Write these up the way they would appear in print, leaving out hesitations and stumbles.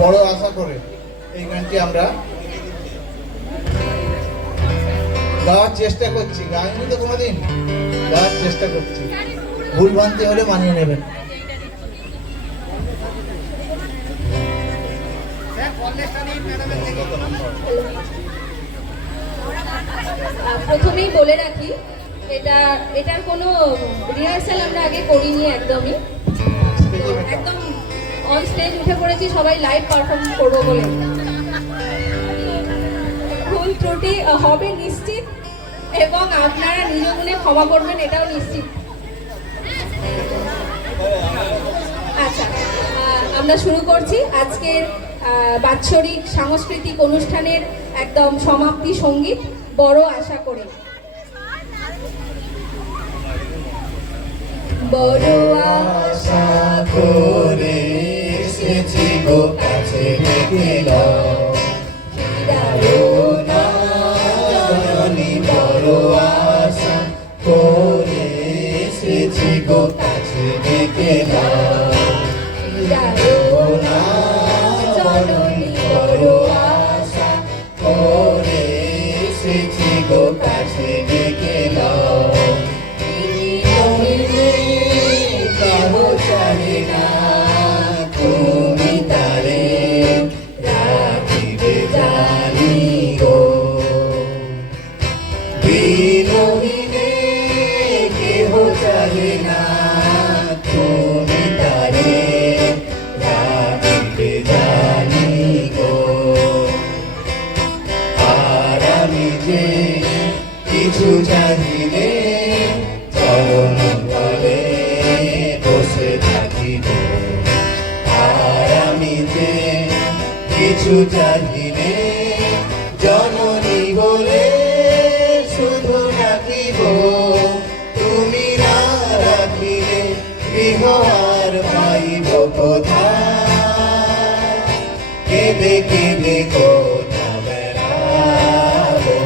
বড় আশা করে এই গানটি আমরা গাওয়ার চেষ্টা করছি। গাইনি তো কোনোদিন, গাওয়ার চেষ্টা করছি। ভুল ভ্রান্তি হলে মানিয়ে নেবেন। প্রথমেই বলে রাখি, এটার কোনো রিহার্সাল আমরা আগে করিনি একদমই। একদম অন স্টেজ উঠে পড়েছি সবাই লাইভ পারফর্ম করবো বলে। ভুল ত্রুটি হবে নিশ্চিত, এবং আপনারা নিজ মনে ক্ষমা করবেন এটাও নিশ্চিত। আচ্ছা, আমরা শুরু করছি আজকের বাৎসরিক সাংস্কৃতিক অনুষ্ঠানের একদম সমাপ্তি সঙ্গীত বড় আশা করে। বড় আশা করে এসেছি গো কাছে ডেকে নাও, জননী বড় আশা করে এসেছি গো কাছে ডেকে নাও, জননী বড় আশা করে এসেছি গো কাছে ডেকে নাও। তুমি তারে রাখিবে জানি গো, বিরোহিনে কেহ চলে না, তুমি তারে রাখিবে জানি গো। আর আমি যে কিছু জানিলে চরণ তলে বসে থাকিব, আর আমি যে কিছু জানিলে জননী বলে শুধু ডাকিব। তুমি না রাখিলে গৃহ আর পাইব কোথায়, কেঁদে কেঁদে কোথা বেড়াবো।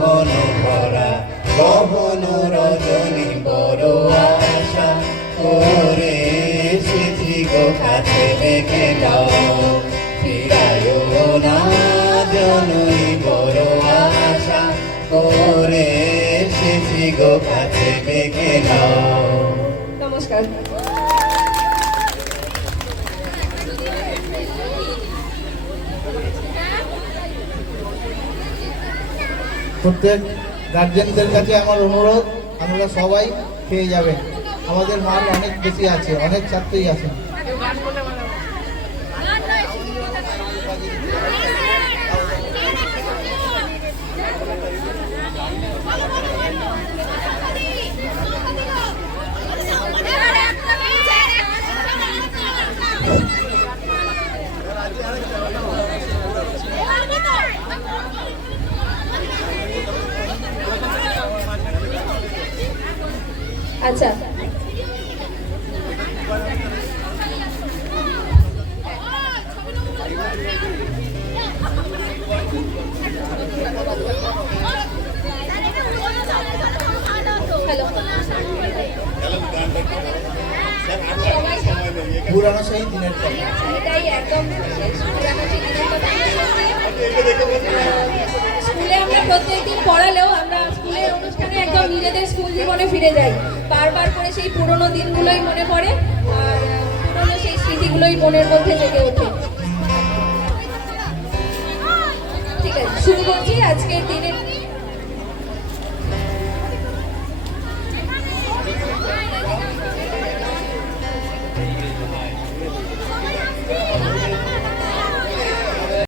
ঘন ভরা গহন রজনী বড় আশা করে এসেছি গো কাছে ডেকে নাও, ফিরায় না জননী বড় আশা করে এসেছি গো কাছে ডেকে নাও। নমস্কার। প্রত্যেক গার্জেনদের কাছে আমার অনুরোধ, আপনারা সবাই পেয়ে যাবেন। আমাদের মাল অনেক বেশি আছে, অনেক ছাত্রই আছে। আচ্ছা, পুরানো সেই দিনের কথা, এটাই একদম পুরানো সেই দিনের কথা। স্কুলে আমরা প্রত্যেকদিন পড়ালেও আমরা স্কুলের অনুষ্ঠানে একদম নিজেদের স্কুল জীবনে ফিরে যাই। বারবার করে সেই পুরোনো দিনগুলোই মনে পড়ে, আর পুরোনো সেই স্মৃতিগুলোই মনের মধ্যে জেগে ওঠে। ঠিক আছে, শুরু করছি আজকের দিনের